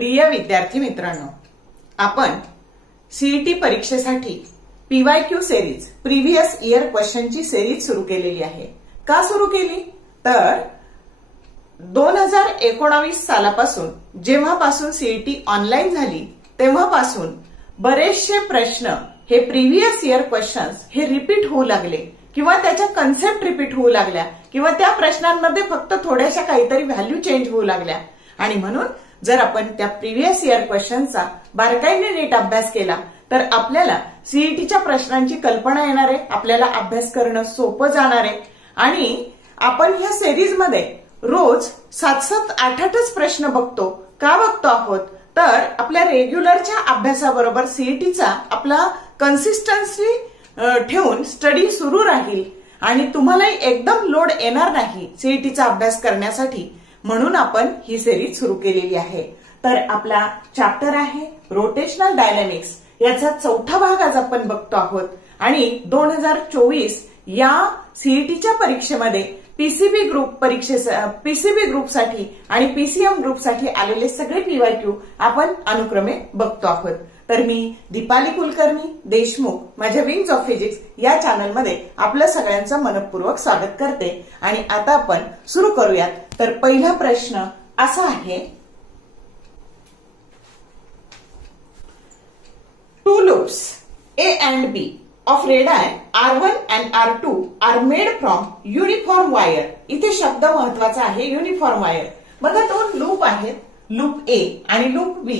प्रिय विद्यार्थी मित्रांनो, आपण सीईटी परीक्षेसाठी पीवायक्यू सिरीज प्रीवियस इयर क्वेश्चनची सिरीज सुरू केलेली आहे। का सुरू केली तर 2019 सालापासून जेव्हापासून सीईटी ऑनलाईन झाली तेव्हापासून बरेचसे प्रश्न हे प्रीवियस इयर क्वेश्चन्स हे रिपीट होऊ लागले किंवा त्याच्या कन्सेप्ट रिपीट होऊ लागल्या किंवा त्या प्रश्नांमध्ये फक्त थोड्याशा काहीतरी व्हॅल्यू चेंज होऊ लागल्या आणि म्हणून जर आपण त्या प्रीवियस इयर क्वेश्चनचा बारकाईने नीट अभ्यास केला तर आपल्याला सीईटीच्या प्रश्नांची कल्पना येणार आहे, आपल्याला अभ्यास करणं सोपं जाणार आहे आणि आपण ह्या सिरीज मध्ये रोज 7-7, 8-8 प्रश्न बघतो। का बघतो आहोत तर आपल्या रेग्युलरच्या अभ्यासाबरोबर सीईटीचा आपला कन्सिस्टन्सी ठेवून स्टडी सुरू राहील आणि तुम्हालाही एकदम लोड येणार नाही सीईटीचा अभ्यास करण्यासाठी, म्हणून आपण ही सिरीज सुरू केलेली आहे। तर आपला चॅप्टर आहे रोटेशनल डायनॅमिक्स, याचा चौथा भाग आज आपण बघतो आहोत आणि 2024 या सीईटीच्या परीक्षेमध्ये पीसीबी ग्रुपसाठी आणि पीसीएम ग्रुपसाठी आलेले सगळे पीवायक्यू आपण अनुक्रमे बघतो आहोत। तर मी दीपाली कुलकर्णी देशमुख माझ्या विंग्स ऑफ फिजिक्स या चॅनलमध्ये आपलं सगळ्यांचं मनपूर्वक स्वागत करते आणि आता आपण सुरू करूयात। तर पहिला प्रश्न असा आहे, to loops A and B of radii R1 and R2 are made from uniform wire। इथे शब्द महत्वाचा आहे युनिफॉर्म वायर। बघा दोन लूप आहेत, लूप A आणि लूप B।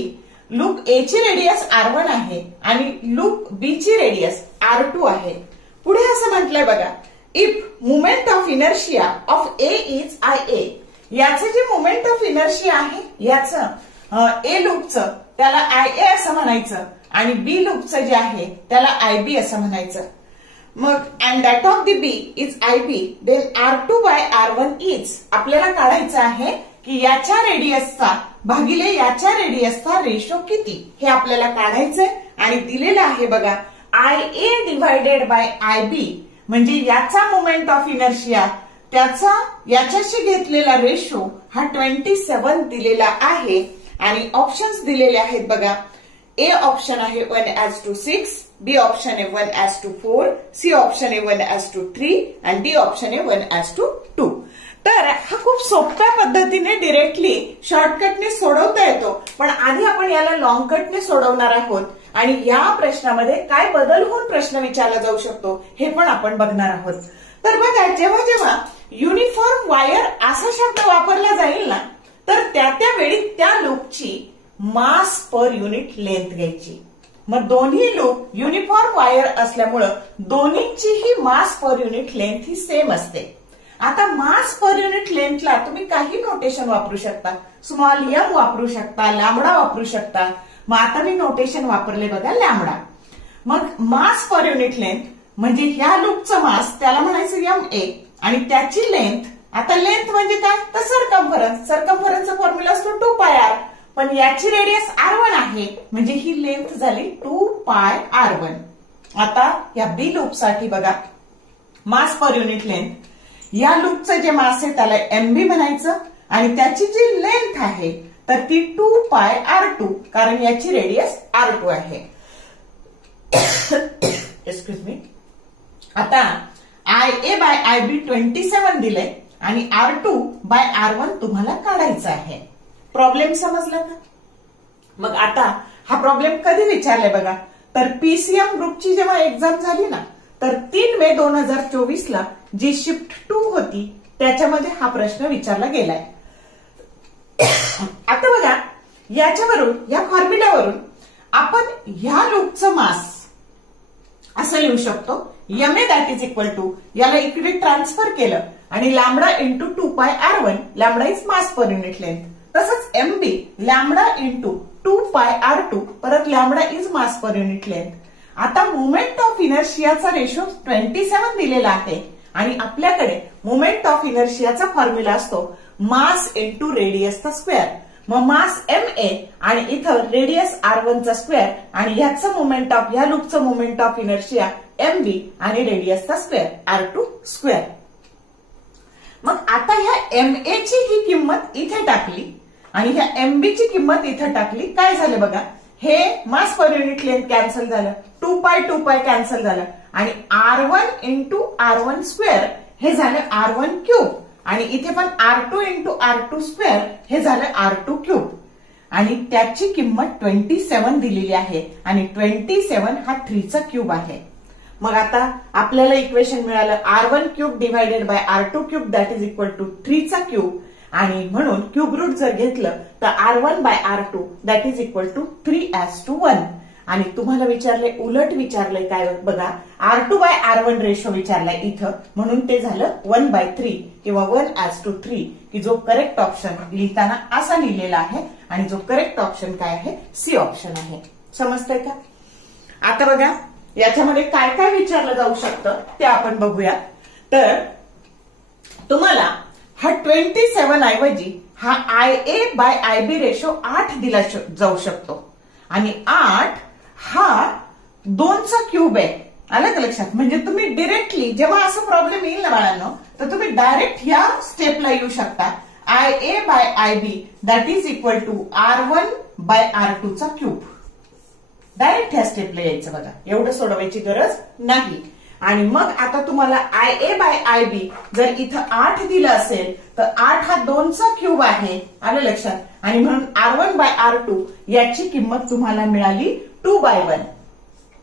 लूप A ची रेडियस R1 आहे आणि लूप B ची रेडियस R2 आहे। पुढे असं म्हटलंय बघा, if moment of inertia of A is IA। याचं जे मोमेंट ऑफ इनर्शिया आहे याचं A लूपचं त्याला IA असं म्हणायचं आणि बी लूपचं जे आहे त्याला IB असं म्हणायचं। मग and that of the B is IB, then R2 by R1 is, आपल्याला काढायचं आहे की याच्या रेडियसचा भागिले याच्या रेडियसचा रेशो किती हे आपल्याला काढायचंय आणि दिलेलं आहे बघा IA डिवायडेड बाय IB, म्हणजे याचा मोमेंट ऑफ इनर्शिया त्याचा याच्याशी घेतलेला रेशो हा 27 दिलेला आहे आणि ऑप्शन्स दिलेले आहेत बघा। A ऑप्शन आहे 1:6, B ऑप्शन आहे 1:4, C ऑप्शन आहे 1:3 आणि D ऑप्शन आहे 1:2। तर हा खूप सोप्या पद्धतीने डिरेक्टली शॉर्टकटने सोडवता येतो, पण आधी आपण याला लॉंग कटने सोडवणार आहोत आणि या प्रश्नामध्ये काय बदल होऊन प्रश्न विचारला जाऊ शकतो हे पण आपण बघणार आहोत। तर बघा, जेव्हा जेव्हा युनिफॉर्म वायर असा शब्द वापरला जाईल ना तर त्या वेळी त्या लूपची मास पर युनिट लेंथ घ्यायची। मग दोन्ही लूप युनिफॉर्म वायर असल्यामुळं दोन्हीचीही मास पर युनिट लेंथ ही सेम असते। आता मास पर युनिट लेंथला तुम्ही काही नोटेशन वापरू शकता, स्मॉल m वापरू शकता, लॅम्बडा वापरू शकता। मग आता मी नोटेशन वापरले बघा लॅम्बडा। मग मास पर युनिट लेंथ म्हणजे ह्या लूपचं मास त्याला म्हणायचं MA आणि त्याची लेंथ, आता लेंथ म्हणजे काय तर सर्कम्फरन्सचा फॉर्म्युला असतो 2πr, पण याची रेडियस R1 आहे म्हणजे ही लेंथ झाली 2πr1। आता या बी लूप साठी बघा मास पर युनिट लेंथ, या लूपचं जे मास आहे त्याला MB म्हणायचं आणि त्याची जी लेंथ आहे तर ती 2πr2, कारण याची रेडियस R2 आहे। Excuse me. आता IA बाय IB 27 दिले आणि R2 बाय R1 तुम्हाला काढायचा आहे। प्रॉब्लेम समजला का? मग आता हा प्रॉब्लेम कधी विचारलाय बघा, तर पीसीएम ग्रुपची जेव्हा एक्झाम झाली ना तर 3 मे 2024 ला जी शिफ्ट 2 होती त्याच्यामध्ये हा प्रश्न विचारला गेलाय। आता बघा, याच्यावरून या फॉर्म्युल्यावरून आपण ह्या लूपचं मास असं लिहू शकतो, MA that is equal to, याला इकडे ट्रान्सफर केलं आणि lambda into 2πr1, lambda is mass per unit length, तसंच MB लॅम्बडा इंटू 2πr2 परत lambda is mass per unit length. आता मोमेंट ऑफ इनर्शियाचा रेशो 27 दिलेला आहे आणि आपल्याकडे मोमेंट ऑफ इनर्शियाचा फॉर्म्युला असतो मास इंटू रेडियसचा स्क्वेअर। मग मास MA आणि इथं रेडियस R1 चा स्क्वेअर आणि ह्याचं मोमेंट ऑफ या लूपचं मोमेंट ऑफ इनर्शिया MB आणि रेडियसचा स्क्वेअर R2 स्क्वेअर। मग आता ह्या MA ची ही किंमत इथे टाकली आणि ह्या एमबी ची किंमत इथं टाकली, काय झालं बघा, हे मास पर युनिट लेंथ कॅन्सल झालं, 2 पाय कॅन्सल झालं आणि R1 इंटू R1 स्क्वेअर हे झालं R1 क्यूब आणि इथे पण R2 इंटू R2 स्क्वेअर हे झालं R2 क्यूब आणि त्याची किंमत 27 दिलेली आहे आणि 27 हा 3 चा क्यूब आहे. मग आता आपल्याला इक्वेशन मिळालं R1 cube divided by R2 cube that is equal to 3 चा क्यूब आणि म्हणून क्यूब रूट जर घेतलं तर R1 by R2 that is equal to 3:1 आणि तुम्हाला विचारले उलट विचारलंय काय बघा, R2 बाय R1 रेशो विचारलाय इथं, म्हणून ते झालं 1/3 किंवा 1:3 की जो करेक्ट ऑप्शन लिहिताना असा लिहिलेला आहे आणि जो करेक्ट ऑप्शन काय आहे, सी ऑप्शन आहे. समजतंय का? आता बघा याच्यामध्ये काय काय विचारलं जाऊ शकतं ते आपण बघूया. तर तुम्हाला हा 27 ऐवजी हा IA बाय IB रेशो 8 दिला जाऊ शकतो आणि 8 हा 2 चा क्यूब आहे. आलं का लक्षात? म्हणजे तुम्ही डिरेक्टली जेव्हा असं प्रॉब्लेम येईल ना बाळांनो, तर तुम्ही डायरेक्ट ह्या स्टेपला येऊ शकता, IA by IB that is equal to R1 by R2 चा क्यूब. डायरेक्ट ह्या स्टेपला यायचं बघा, एवढं सोडवायची गरज नाही. आणि मग आता तुम्हाला IA बाय IB जर इथं 8 दिलं असेल तर 8 हा 2 चा क्यूब आहे. आलं लक्षात? आणि म्हणून R1 बाय R2 याची किंमत तुम्हाला मिळाली 2/1.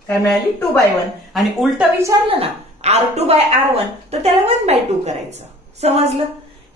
काय मिळाली? 2/1. आणि उलट विचारलं ना R2 बाय R1 तर त्याला 1/2 करायचं. समजलं?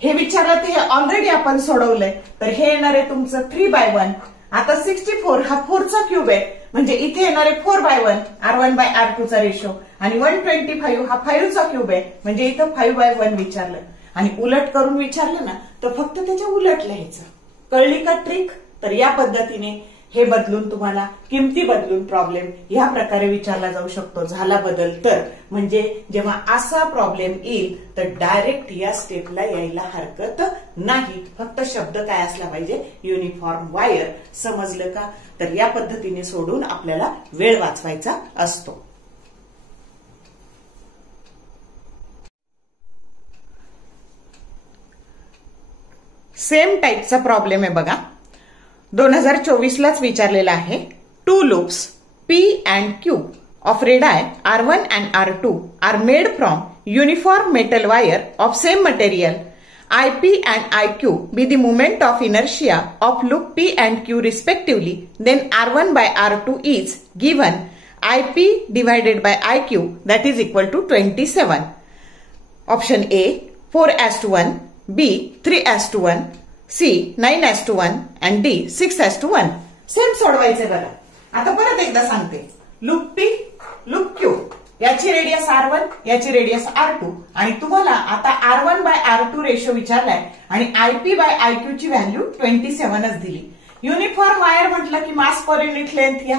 हे विचारलं तर हे ऑलरेडी आपण सोडवलंय, तर हे येणार आहे तुमचं 3/1. आता 64 हा 4 चा क्यूब आहे म्हणजे इथे येणार आहे 4/1 R1 बाय R2 चा रेशो आणि 125 हा 5 चा क्यूब आहे म्हणजे इथं 5/1 विचारलं. आणि उलट करून विचारलं ना तर फक्त त्याच्या उलट लिहायचं. कळली का ट्रिक? तर या पद्धतीने हे बदलून तुम्हाला किमती बदलून प्रॉब्लेम या प्रकारे विचारला जाऊ शकतो. झाला बदल तर, म्हणजे जेव्हा असा प्रॉब्लेम येईल तर डायरेक्ट या स्टेपला यायला हरकत नाही. फक्त शब्द काय असला पाहिजे, युनिफॉर्म वायर. समजलं का? तर या पद्धतीने सोडून आपल्याला वेळ वाचवायचा असतो. सेम टाईपचा प्रॉब्लेम आहे बघा, 2024 लाच विचारलेला आहे. 2 loops P and Q of radii R1 and R2 are made from uniform metal wire of same material. IP and IQ be the moment of inertia of loop P and Q respectively. Then R1 by R2 is given IP divided by IQ that is equal to 27. Option A 4:1, B 3:1, C 9:1 and D 6:1. Same सोडवायचे बघा. आता परत एकदा सांगते, loop P, loop Q, याची radius R1, याची radius R2 आणि तुम्हाला आता R1 बाय R2 रेशो विचारलाय आणि IP बाय IQ ची व्हॅल्यू 27च दिली. युनिफॉर्म वायर म्हटलं की मास पर युनिट लेंथ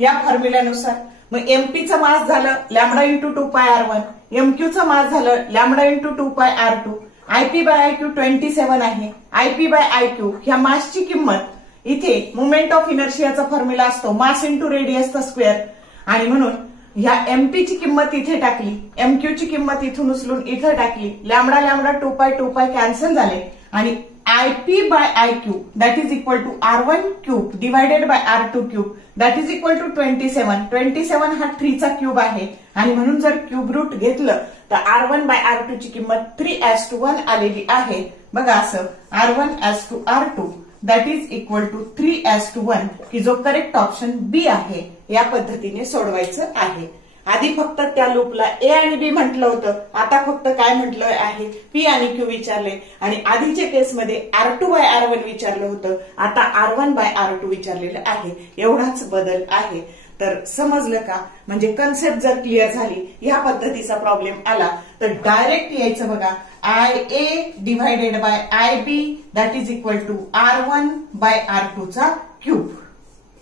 या फॉर्म्युल्यानुसार. मग एमपीचं मास झालं लॅम्बडा इंटू 2πr1, एमक्यूचं मास झालं lambda into 2πr2. IP by IQ 27 आहे. IP बाय IQ ह्या मासची किंमत इथे मुवमेंट ऑफ इनर्शियाचा फॉर्म्युला असतो मास इंटू रेडियसचा स्क्वेअर आणि म्हणून ह्या एमपी ची किंमत इथे टाकली, एमक्यू ची किंमत इथून उचलून इथे टाकली, लॅम्बडा लॅम्बडा 2π कॅन्सल झाले आणि IP by IQ that is equal to R1 cube divided by R2 cube that is equal to 27. 27 हा 3 चा क्यूब आहे आणि म्हणून जर क्यूब रूट घेतलं तर R1 बाय R2 ची किंमत 3:1 आलेली आहे. बघा असं R1:R2 that is equal to 3:1 की जो करेक्ट ऑप्शन बी आहे. या पद्धतीने सोडवायचं आहे. आधी फक्त त्या लूपला ए आणि बी म्हटलं होतं, आता फक्त काय म्हटलं आहे, पी आणि क्यू विचारले आणि आधीच्या केसमध्ये R2 बाय R1 विचारलं होतं, आता R1 बाय R2 विचारलेलं आहे. एवढाच बदल आहे. तर समजलं का? म्हणजे कन्सेप्ट जर क्लिअर झाली, या पद्धतीचा प्रॉब्लेम आला तर डायरेक्ट यायचं बघा, IA divided by IB that is equal to R1 by R2 चा क्यूब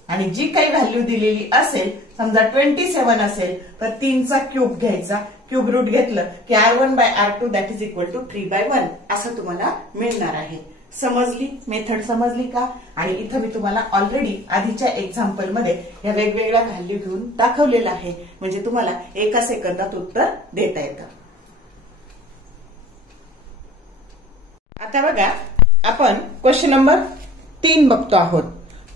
आणि जी काही व्हॅल्यू दिलेली असेल, समजा 27 असेल तर 3 चा क्यूब घ्यायचा, क्यूब रूट घेतलं की R1 by R2 that is equal to 3/1 असं तुम्हाला मिळणार आहे. समजली मेथड? समजली का? आणि इथं मी तुम्हाला ऑलरेडी आधीच्या एक्झाम्पल मध्ये या वेगवेगळ्या व्हॅल्यू घेऊन दाखवलेलं आहे, म्हणजे तुम्हाला एका सेकंदात उत्तर देता येतं. आता बघा आपण क्वेश्चन नंबर 3 बघतो आहोत.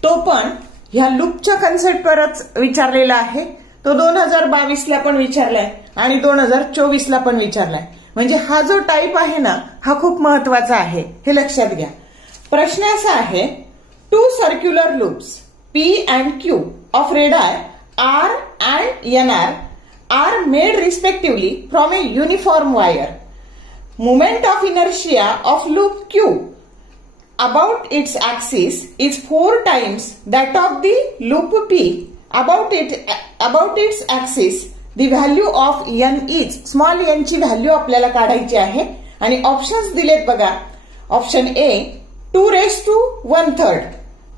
तो पण ह्या लूपच्या कन्सेप्टवरच विचारलेला आहे. तो 2022ला पण विचारलाय आणि 2024ला पण विचारलाय. म्हणजे हा जो टाईप आहे ना हा खूप महत्वाचा आहे, हे लक्षात घ्या. प्रश्न असा आहे, 2 circular loops P and Q of radii R and NR are made respectively from a uniform wire. Moment of inertia of loop Q about its axis is 4 times that of the loop P about its axis. The value of n is small n ची value आपल्याला काढायची आहे आणि options दिलेत बघा. Option A 2 raised to 1/3,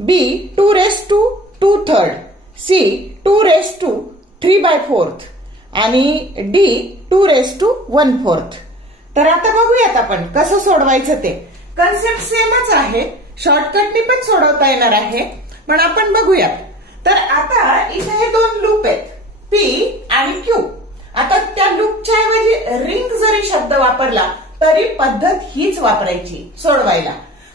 B 2 raised to 2/3, C 2 raised to 3/4 आणि D 2 raised to 1/4. तर आता बघूयात आपण कसं सोडवायचं ते. कन्सेप्ट सेमच आहे, शॉर्टकटनी पण सोडवता येणार आहे, पण आपण बघूयात. तर आता इथे हे 2 लूप आहेत P आणि Q. आता त्या लूपच्या ऐवजी रिंग जरी शब्द वापरला तरी पद्धत हीच वापरायची सोडवायला.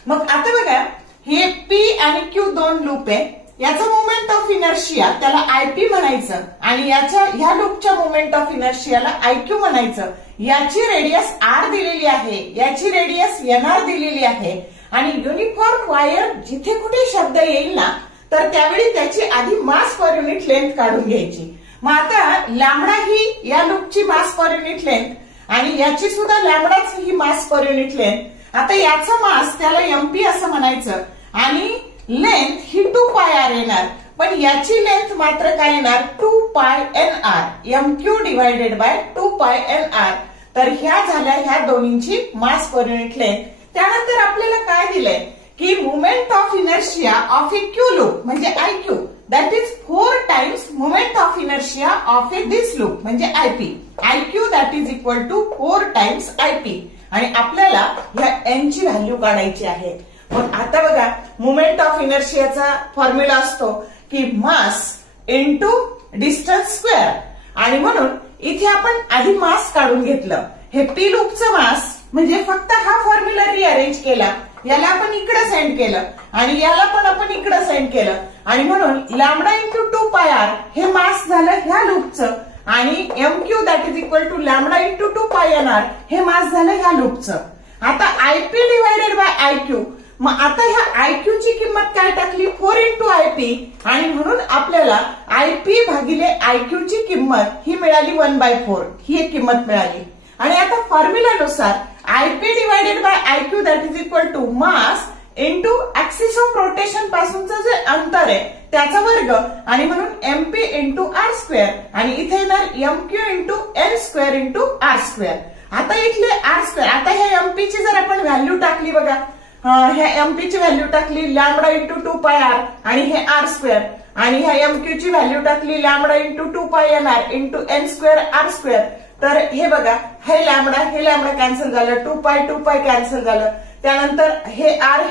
मग आता बघा, हे P आणि Q 2 लूप आहे. याचा मोमेंट ऑफ इनर्शिया त्याला आयपी म्हणायचं आणि ह्या लूपच्या मोमेंट ऑफ इनर्शियाला आयक्यू म्हणायचं. याची रेडियस आर दिलेली आहे, याची रेडियस एनआर दिलेली आहे आणि युनिफॉर्म वायर जिथे कुठे शब्द येईल ना तर त्यावेळी त्याची आधी मास पर युनिट लेंथ काढून घ्यायची. मग आता लॅम्बडा ही या लूपची मास पर युनिट लेंथ आणि याची सुद्धा लॅम्बडाच ही मास पर युनिट लेंथ. आता याचा मास त्याला एमपी असं म्हणायचं आणि लेंथ ही 2πr येणार, पण याची लेंथ मात्र काय येणार 2πnr, mq divided by 2πnr. तर ह्या झाल्या ह्या दोन्हींची मास पर युनिट लेंथ. त्यानंतर आपल्याला काय दिलंय की moment of inertia of a Q loop म्हणजे IQ that is 4 times moment of inertia of a this loop म्हणजे IP. IQ that is equal to 4 times IP आणि आपल्याला ह्या एन ची व्हॅल्यू काढायची आहे. मग आता बघा, मोमेंट ऑफ इनर्शियाचा फॉर्म्युला असतो की मास इंटू डिस्टन्स स्क्वेअर आणि म्हणून इथे आपण आधी मास काढून घेतलं. हे पी लूपचं मास म्हणजे फक्त हा फॉर्म्युला रिअरेंज केला, याला आपण इकडे सेंड केलं आणि याला पण आपण इकडे सेंड केलं आणि म्हणून लॅम्बडा इंटू 2πr हे मास झालं ह्या लूपचं आणि mq that is equal to lambda into 2πnr हे मास झालं ह्या लूपचं. आता आयपी डिवायडेड बाय आयक्यू. मग आता ह्या आयक्यू ची किंमत काय टाकली 4 इंटू आयपी आणि म्हणून आपल्याला आयपी भागिले आयक्यू ची किंमत ही मिळाली 1/4 ही एक किंमत मिळाली. आणि आता फॉर्म्युलानुसार IP divided by IQ that is equal to mass into axis of rotation पासूनचं जे अंतर आहे त्याचा वर्ग आणि म्हणून एमपी इंटू आर स्क्वेअर आणि इथे येणार MQ into N square into R square. आता इथले आर स्क्वेअर, आता ह्या एमपी ची जर आपण व्हॅल्यू टाकली बघा, ह्या एमपी ची व्हॅल्यू टाकली लॅम्बडा इंटू 2πr आणि हे आर स्क्वेअर आणि ह्या एमक्यू ची व्हॅल्यू टाकली lambda into 2πnr into N square R square. तर हे बघा, हे लॅम्बडा कॅन्सल झालं, 2π कॅन्सल झालं, त्यानंतर हे आर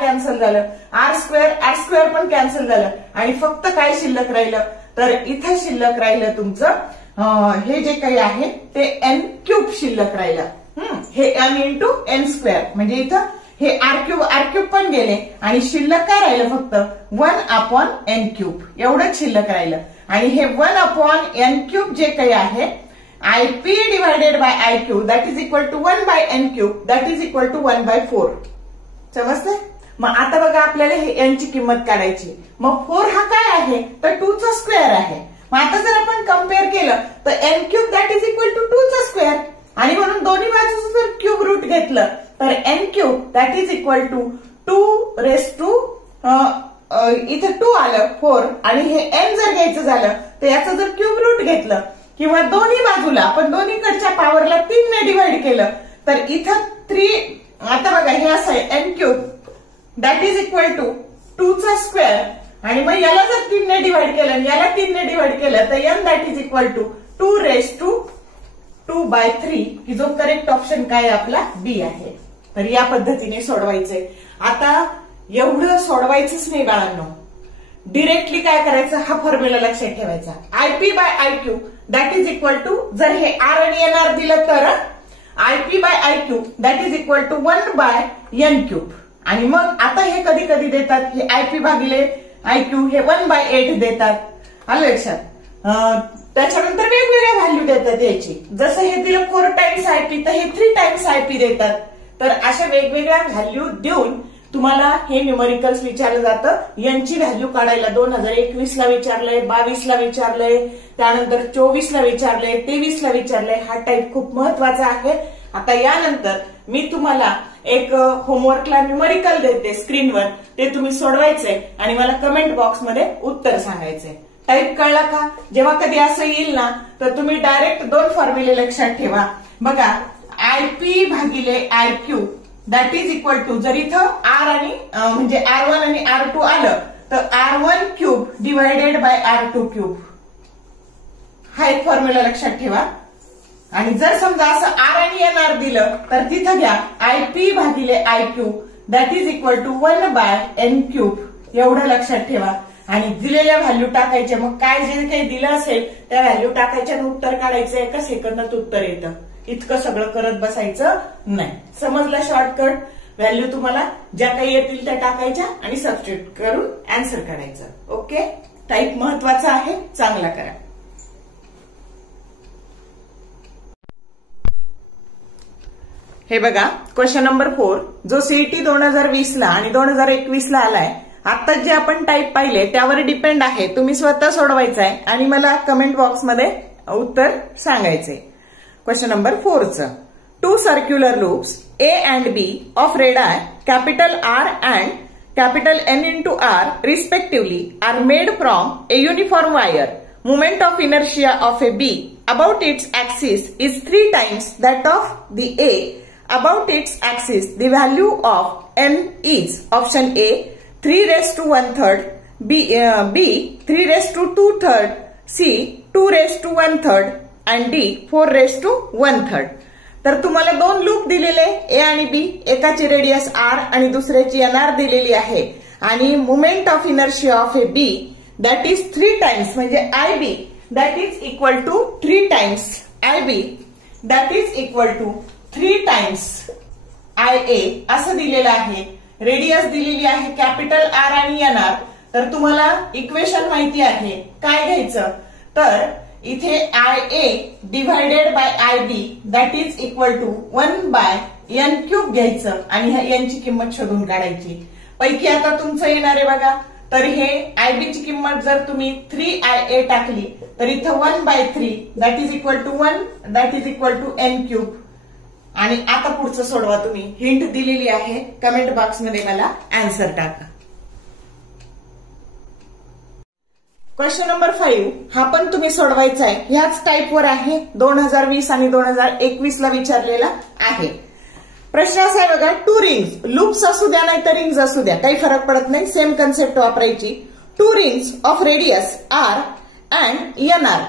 कॅन्सल झालं, आर स्क्वेअर पण कॅन्सल झालं आणि फक्त काय शिल्लक राहिलं तर इथं शिल्लक राहिलं तुमचं हे जे काही आहे ते एन क्यूब शिल्लक राहिलं. हे एन इंटू एन स्क्वेअर म्हणजे इथं हे आर क्यूब पण गेले आणि शिल्लक काय राहिलं फक्त 1/n³ एवढंच शिल्लक राहिलं आणि हे 1/n³ जे काही आहे IP divided by IQ that is equal to 1/n³ that is equal to 1/4. समजतंय? मग आता बघा आपल्याला हे एन ची किंमत काढायची. मग 4 हा काय आहे तर 2 चा स्क्वेअर आहे. मग आता जर आपण कम्पेअर केलं तर n³ that is equal to 2 चा स्क्वेअर आणि म्हणून दोन्ही बाजूचं जर क्यूब रूट घेतलं तर n³ that is equal to 2 raise to इथे 2 आलं 4 आणि हे n जर घ्यायचं झालं तर याचं जर क्यूब रूट घेतलं किंवा दोन्ही बाजूला आपण दोन्हीकडच्या पॉवरला 3 ने डिवाइड केलं तर इथं 3. आता बघा हे असं आहे n³ that is equal to 2 चा स्क्वेअर आणि मग याला जर 3 ने डिवाइड केलं आणि याला 3 ने डिवाइड केलं तर n that is equal to 2 raise to 2/3 की जो करेक्ट ऑप्शन काय आपला बी आहे. तर या पद्धतीने सोडवायचंय. आता एवढं सोडवायचंच नाही बाळांनो, डिरेक्टली काय करायचं हा फॉर्म्युला लक्षात ठेवायचा. IP by IQ that is equal to जर हे आर आणि एनआर दिलं तर IP by IQ that is equal to 1/n³ आणि मग आता हे कधी कधी देतात, हे आयपी भागिले आयक्यू हे 1/8 देतात, आलं लक्षात. त्याच्यानंतर वेगवेगळ्या व्हॅल्यू देतात याची, जसं हे दिलं 4 टाइम्स आयपी तर हे 3 टाइम्स आयपी देतात. तर अशा वेगवेगळ्या व्हॅल्यू देऊन तुम्हाला हे न्यूमरिकल्स विचारलं जातं. यांची व्हॅल्यू काढायला 2021 ला विचारलंय, 22 ला विचारलंय, त्यानंतर 24 ला विचारलंय, 23 ला विचारलंय. हा टाईप खूप महत्वाचा आहे. आता यानंतर मी तुम्हाला एक होमवर्कला न्यूमरिकल देते स्क्रीनवर, ते तुम्ही सोडवायचंय आणि मला कमेंट बॉक्समध्ये उत्तर सांगायचंय. टाईप कळला का? जेव्हा कधी असं येईल ना तर तुम्ही डायरेक्ट 2 फॉर्म्युले लक्षात ठेवा. बघा, आयपी भागिले IQ that is equal to, जर इथं आर आणि म्हणजे R1 आणि R2 आलं तर R1 cube divided by R2 cube, हा एक फॉर्म्युला लक्षात ठेवा. आणि जर समजा असं आर आणि NR दिलं तर तिथं घ्या आयपी भागिले IQ that is equal to 1/n cube, एवढं लक्षात ठेवा. आणि दिलेल्या व्हॅल्यू टाकायच्या, मग काय जे काही दिलं असेल त्या व्हॅल्यू टाकायच्या आणि उत्तर काढायचं. एका सेकंदात उत्तर येतं. इतकं सगळं करत बसायचं नाही. समजलं शॉर्टकट? व्हॅल्यू तुम्हाला ज्या काही येतील त्या टाकायच्या आणि सबस्टिट्यूट करून आन्सर काढायचं. ओके, टाईप महत्वाचा आहे, चांगला करा. हे बघा, क्वेश्चन नंबर 4 जो सीईटी 2020 ला आणि 2021 ला आलाय. आता जे आपण टाईप पाहिले त्यावर डिपेंड आहे. तुम्ही स्वतः सोडवायचं आहे आणि मला कमेंट बॉक्समध्ये उत्तर सांगायचे. क्वेश्चन नंबर 4चं, 2 circular loops A and B of radii capital R and capital N into R respectively are made from a uniform wire. Moment of inertia of a B about its axis is 3 times that of the A about its axis. The value of N is option A 3⁻⁻, B 3⁻², C 2⁻⁻, and D 4⁻⁻. तर तुम्हाला 2 loop दिलेले A आणि B, एकाची radius R आणि दुसऱ्याची NR दिलेली आहे. आणि moment of inertia of A B that is 3 times, म्हणजे IB that is equal to 3 times IB that is equal to 3 times IA असं दिलेलं आहे. रेडियस दिलेली आहे कॅपिटल R आणि NR. तर तुम्हाला इक्वेशन माहिती आहे, काय घ्यायचं तर इथे IA divided by IB that is equal to 1/n cube घ्यायचं आणि यांची किंमत शोधून काढायची. पैकी आता तुमचं येणार आहे बघा, तर हे IB ची किंमत जर तुम्ही 3IA टाकली तर इथं 1/3 that is equal to 1 that is equal to n cube. आणि आता पुढचं सोडवा तुम्ही. हिंट दिलेली आहे, कमेंट बॉक्समध्ये मला आन्सर टाका. क्वेश्चन नंबर 5 हा पण तुम्ही सोडवायचा आहे. ह्याच टाईपवर आहे, 2020 आणि 2021 ला विचारलेला आहे. प्रश्न असा आहे बघा, 2 रिंग्स, लूप्स असू द्या नाही तर रिंग्स असू द्या, काही फरक पडत नाही, सेम कन्सेप्ट वापरायची. 2 rings of radius R and NR,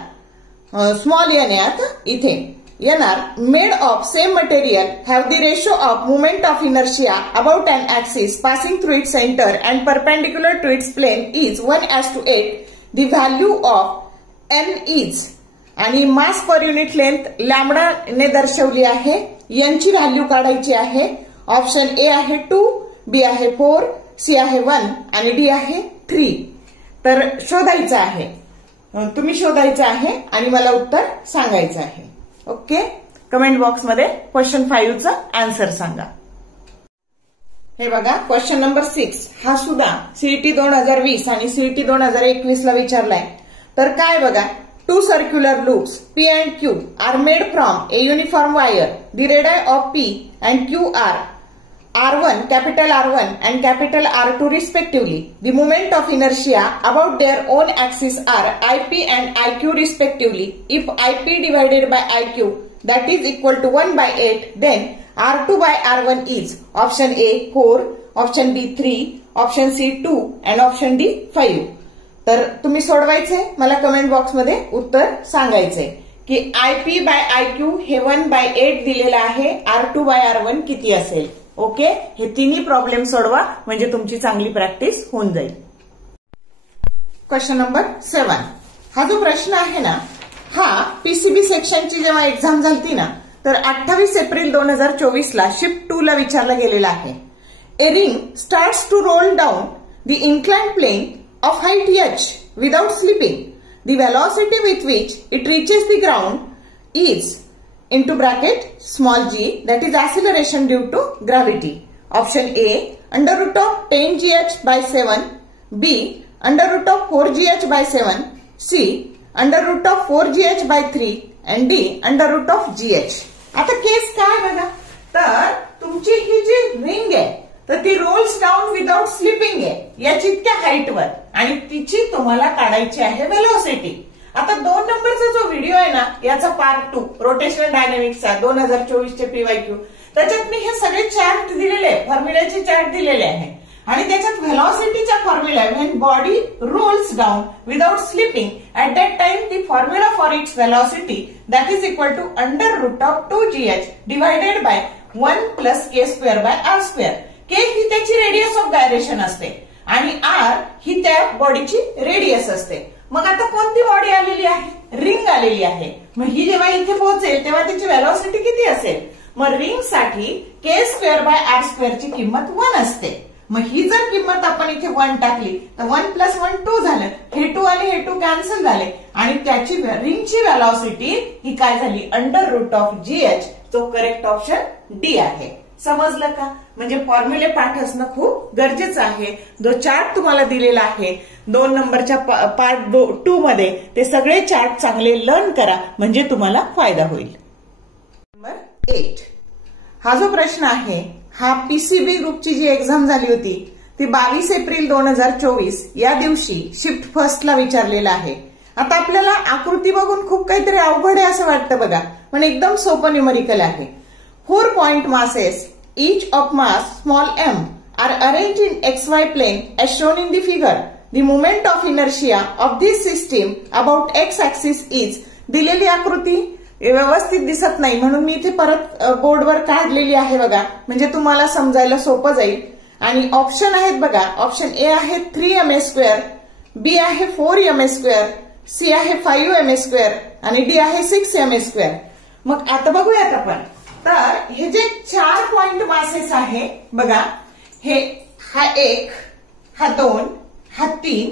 small n आहे इथे, NR made of same material have the ratio of moment of inertia about an axis passing through its center and perpendicular to its plane is 1:8. The value of n is, आणि मास per unit length lambda ने दर्शवली आहे. यांची value काढायची आहे. Option A आहे 2, B आहे 4, C आहे 1 आणि D आहे 3. तर शोधायचं आहे, तुम्ही शोधायचं आहे आणि मला उत्तर सांगायचं आहे. ओके, कमेंट बॉक्समध्ये क्वेश्चन 5चं आन्सर सांगा. हे बघा, क्वेश्चन नंबर 6 हा सुद्धा सीईटी 2020 आणि सीईटी 2021 ला विचारलाय. तर काय बघा, 2 circular loops P and Q are made from a uniform wire. The radii of P and Q are R1, capital R1 and capital R2 respectively. The moment of inertia about their own axis are IP and IQ respectively. If IP divided by IQ that is equal to 1/8, then R2 by R1 is option A 4, option B 3, option C 2 and option D 5. तर तुम्ही सोडवायचे, मला comment बॉक्समध्ये उत्तर सांगायचंय की IP by IQ हे 1/8 दिलेलं आहे, R2 by R1 किती असेल. ओके, हे तिन्ही प्रॉब्लेम सोडवा म्हणजे तुमची चांगली प्रॅक्टिस होऊन जाईल. क्वेश्चन नंबर 7 हा जो प्रश्न आहे ना, हा PCB सेक्शनची जेव्हा एक्झाम झाली ना तर 28 एप्रिल 2024 ला शिफ्ट 2 ला विचारला गेलेला आहे. a ring starts to roll down the inclined plane of height h without slipping, the velocity with which it reaches the ground is into bracket small g, that is acceleration due to gravity. Option A, under root of 10gh by 7, B, under root of 4gh by 7, C, under root of 4gh by 3 and D, under root of gh. आता केस काय बघा, तर तुमची ही जी ring आहे तर ती Rolls down without slipping आहे याची इतक्या हाईटवर आणि तिची तुम्हाला काढायची आहे वेलोसिटी. आता 2 नंबरचा जो व्हिडिओ आहे ना याचा पार्ट 2 रोटेशनल डायनॅमिक्सचा 2024चे PYQ, त्याच्यात मी हे सगळे चार्ट दिलेले आहे, फॉर्म्युल्याचे चार्ट दिलेले आहे आणि त्याच्यात व्हेलॉसिटीचा फॉर्म्युला आहे. When body rolls down without slipping at that time the formula for its velocity that is equal to under root of 2gh divided by 1 plus k square by r square. k ही त्याची radius of gyration असते आणि r ही त्या बॉडीची radius असते. मग आता कोणती बॉडी आलेली आहे, रिंग आलेली आहे. मग ही जेव्हा इथे पोहोचेल तेव्हा तिची व्हेलॉसिटी किती असेल, मग रिंग साठी k स्क्वेअर बाय r स्क्वेअरची किंमत 1 असते. मग ही जर किंमत आपण इथे 1 टाकली तर 1 प्लस 1 2 झालं, हे 2 आणि हे 2 कॅन्सल झाले आणि त्याची रिंगची व्हेलॉसिटी ही काय झाली अंडर रूट ऑफ gh, जो करेक्ट ऑप्शन डी आहे. समजलं का? म्हणजे फॉर्म्युले पाठ असणं खूप गरजेचं आहे. जो चार्ट तुम्हाला दिलेला आहे 2 नंबरच्या पार्ट 2 मध्ये ते सगळे चार्ट चांगले लर्न करा म्हणजे तुम्हाला फायदा होईल. नंबर 8 हा जो प्रश्न आहे हा PCB ग्रुपची जी एक्झाम झाली होती ती 22 एप्रिल 2024 या दिवशी शिफ्ट फर्स्टला विचारलेला आहे. आता आपल्याला आकृती बघून खूप काहीतरी अवघड आहे असं वाटतं बघा, पण एकदम सोपं न्यूमेरिकल आहे. 4 point masses, each of mass small m, are arranged in xy plane as shown in the figure. The moment of inertia of this system about x axis is. दिलेली आकृती व्यवस्थित दिसत नाही म्हणून मी इथे परत बोर्डवर काढलेली आहे बघा, म्हणजे तुम्हाला समजायला सोपं जाईल. आणि ऑप्शन आहेत बघा, ऑप्शन ए आहे 3ma², बी आहे 4ma², सी आहे 5ma² आणि डी आहे 6ma². मग आता बघूयात आपण. तर हे जे 4 पॉइंट मासेस आहे बघा, हे हा 1, हा 2, हा 3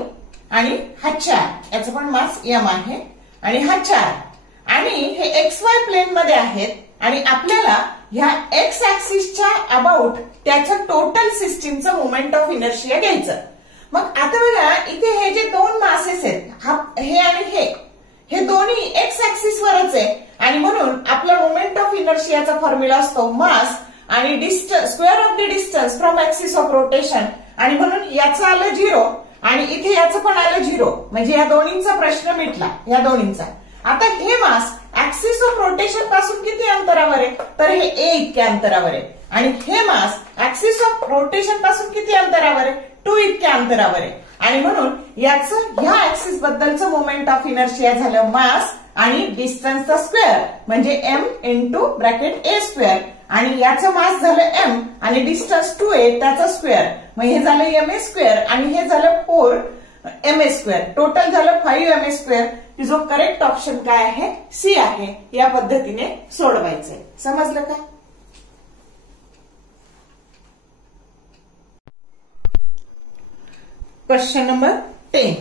आणि हा 4, याचा पण मास m आहे आणि हा 4 आणि हे XY प्लेन मध्ये आहेत आणि आपल्याला ह्या एक्स ऍक्सिसच्या अबाउट त्याचं टोटल सिस्टीमचं मोमेंट ऑफ इनर्शिया घ्यायचं. मग आता बघा इथे हे जे 2 मासेस आहेत हे आणि हे दोन्ही एक्स ऍक्सिस वरच आहे आणि म्हणून आपला मोमेंट ऑफ इनर्शियाचा फॉर्म्युला असतो मास आणि distance square of the distance from axis of rotation आणि म्हणून याचं आलं 0 आणि इथे याचं पण आलं 0, म्हणजे या दोन्हींचा प्रश्न मिटला, या दोन्हींचा. आता हे मास ऍक्सिस ऑफ रोटेशन पासून किती अंतरावर आहे, तर हे a इतक्या अंतरावर आहे आणि हे मास ऍक्सिस ऑफ रोटेशन पासून किती अंतरावर आहे, 2 इतक्या अंतरावर आहे आणि म्हणून याचं ह्या ऍक्सिस बद्दलचं मोमेंट ऑफ इनर्शिया झालं मास आणि डिस्टन्सचा स्क्वेअर म्हणजे m into bracket a square आणि याचं मास झालं m आणि डिस्टन्स 2a त्याचा स्क्वेअर, मग हे झालं ma² आणि हे झालं 4ma², टोटल झालं 5ma². जो करेक्ट ऑप्शन काय आहे सी आहे. या पद्धतीने सोडवायचंय. समजलं का? क्वेश्चन नंबर 10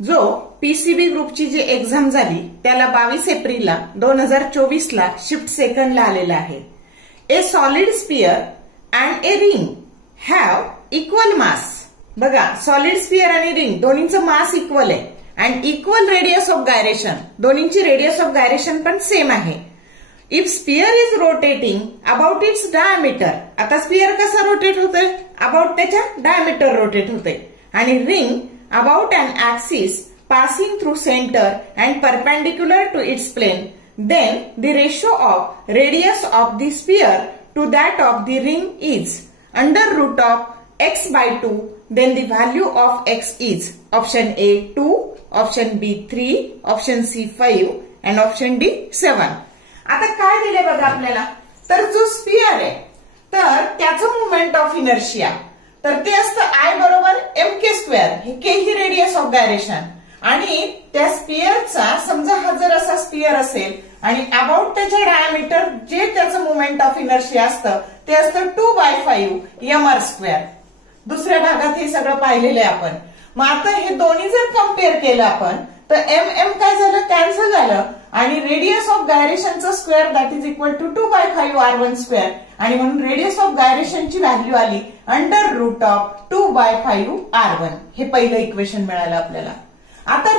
जो PCB ग्रुपची जी एक्झाम झाली त्याला 22 एप्रिलला 2024ला शिफ्ट सेकंडला आलेला आहे. A solid sphere and a ring have equal mass. बघा सॉलिड स्पियर आणि रिंग दोन्हींचं मास इक्वल आहे and equal radius of gyration, दोन्हींची रेडियस ऑफ गायरेशन पण सेम आहे. If sphere is rotating about its diameter, आता स्पियर कसा rotate होतोय, अबाउट त्याच्या डायमीटर रोटेट होतोय आणि ring about an axis passing through center and perpendicular to its plane, then the ratio of radius of the sphere to that of the ring is under root of x by 2, then the value of x is option A 2, option B 3, option C 5 and option D 7. आता काय दिले बघा आपल्याला, तर जो sphere आहे तर त्याचं मोमेंट ऑफ इनर्शिया तर ते असतं I बरोबर mk², हे k he radius of gyration आणि त्या स्पियरचा समजा हा जर असा स्पियर असेल आणि अबाउट त्याच्या डायमीटर जे त्याचं मोमेंट ऑफ इनर्शिया असतं ते असतं 2/5 mr². दुसऱ्या भागात हे सगळं पाहिलेलं आहे आपण. मग आता हे दोन्ही जर कम्पेअर केलं आपण तर एम काय झालं, कॅन्सल झालं आणि रेडियस ऑफ गायरेशनचं square that is equal to 2/5r1². आणि म्हणून रेडियस ऑफ गायरेशनची व्हॅल्यू आली √2/5r1. हे पहिलं इक्वेशन मिळालं आपल्याला. आता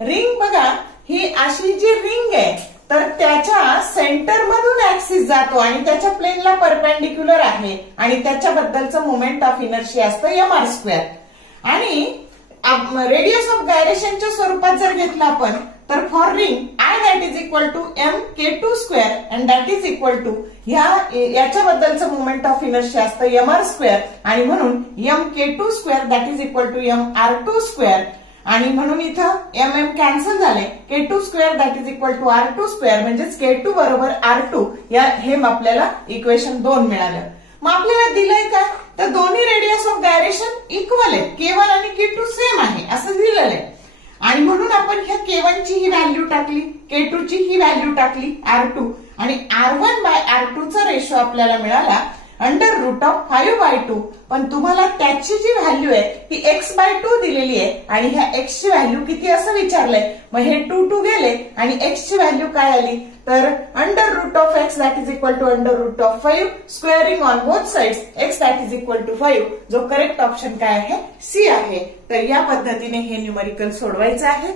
रिंग बघा, ही अशी जी रिंग आहे तर त्याच्या सेंटर मधून ऍक्सिस जातो आणि त्याच्या प्लेनला परपेंडिक्युलर आहे आणि त्याच्याबद्दलचं मोमेंट ऑफ इनर्शिया असतं mr². आणि रेडियस ऑफ गायरेशनच्या स्वरूपात जर घेतलं आपण तर for ring I that is equal to mk2² and that is equal to याच्याबद्दलचं मोमेंट ऑफ इनर्शिया असतं mr² आणि म्हणून mk2² that is equal to mr2². आणि म्हणून इथं कॅन्सल झाले, k2² that is equal to r2² म्हणजेच k2 बरोबर r2. हे आपल्याला इक्वेशन 2 मिळालं. मग आपल्याला दिलंय काय तर दोन्ही रेडियस ऑफ गायरेशन इक्वल आहेत, k1 आणि k2 सेम आहे असं दिलेलं आहे. आणि म्हणून आपण ह्या k1 ची ही व्हॅल्यू टाकली, k2 ची ही व्हॅल्यू टाकली r2 आणि r1/r2 चा रेशो आपल्याला मिळाला √5/2. पण तुम्हाला त्याची जी व्हॅल्यू आहे ती x/2 दिलेली आहे आणि ह्या x ची व्हॅल्यू किती असं विचारलंय. मग हे 2 गेले आणि x ची व्हॅल्यू काय आली तर √x that is equal to √5 squaring on both sides x that is equal to 5. जो करेक्ट ऑप्शन काय आहे, सी आहे. तर या पद्धतीने हे न्यूमरिकल सोडवायचं आहे.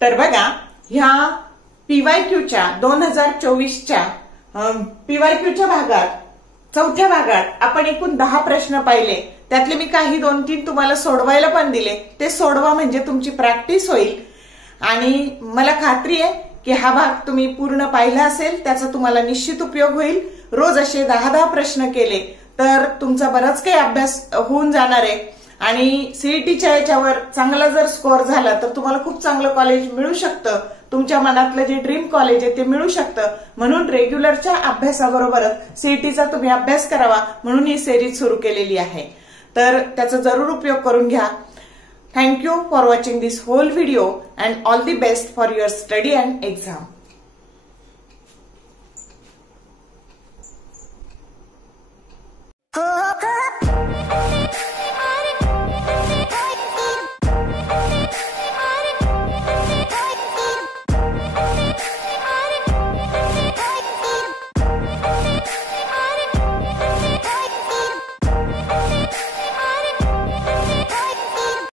तर बघा, ह्या PYQच्या 2024च्या PYQच्या भागात, चौथ्या भागात आपण एकूण 10 प्रश्न पाहिले. त्यातले मी काही 2-3 तुम्हाला सोडवायला पण दिले. ते सोडवा म्हणजे तुमची प्रॅक्टिस होईल. आणि मला खात्री आहे की हा भाग तुम्ही पूर्ण पाहिला असेल, त्याचा तुम्हाला निश्चित उपयोग होईल. रोज असे 10-10 प्रश्न केले तर तुमचा बराच काही अभ्यास होऊन जाणार आहे. आणि सीईटीच्या याच्यावर चांगला जर स्कोअर झाला तर तुम्हाला खूप चांगलं कॉलेज मिळू शकतं. तुमच्या मनातलं जे ड्रीम कॉलेज आहे ते मिळू शकतं. म्हणून रेग्युलरच्या अभ्यासाबरोबरच सीईटीचा तुम्ही अभ्यास करावा म्हणून ही सिरीज सुरू केलेली आहे. तर त्याचा जरूर उपयोग करून घ्या. Thank you for watching this whole video and all the best for your study and exam. Oh,